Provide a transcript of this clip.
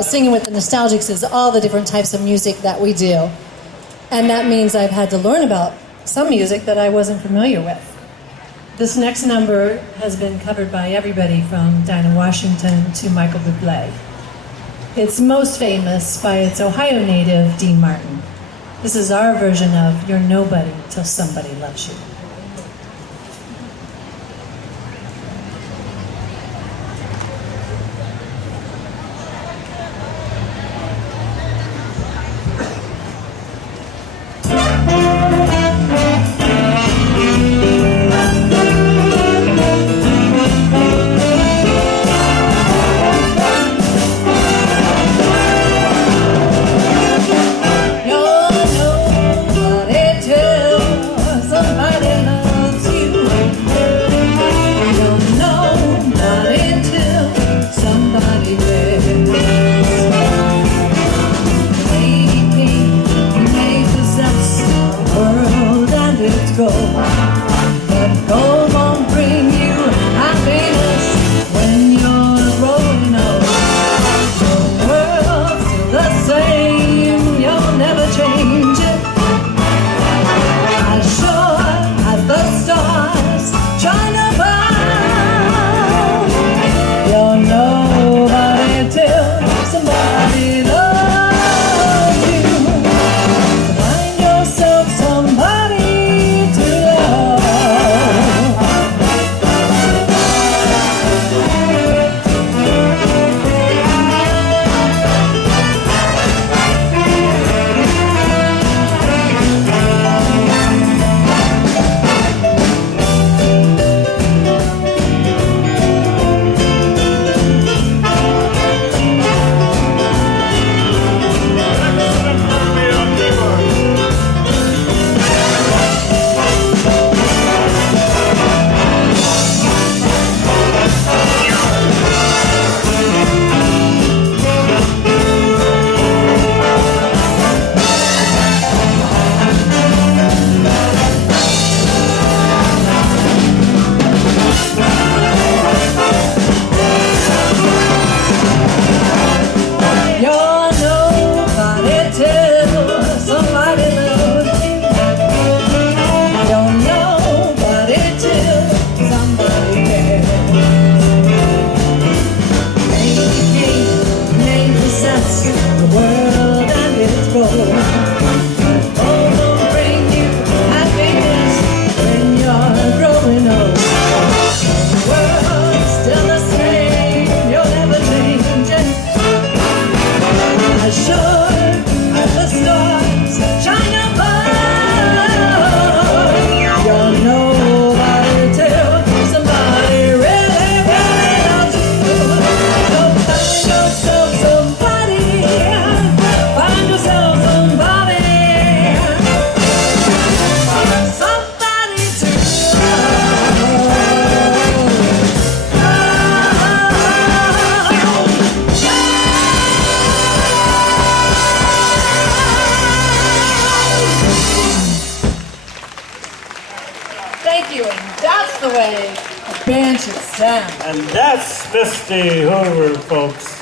Singing with the Nostalgics is all the different types of music that we do. And that means I've had to learn about some music that I wasn't familiar with. This next number has been covered by everybody from Dinah Washington to Michael Bublé. It's most famous by its Ohio native, Dean Martin. This is our version of You're Nobody Till Somebody Loves You. But gold won't bring you happiness when you're growing old. The world's still the same, you'll never change it. As sure as the stars shine above, you're nobody till somebody loves you. Find yourself somebody. Thank you, and that's the way a band should sound. And that's Misty Hoover, folks.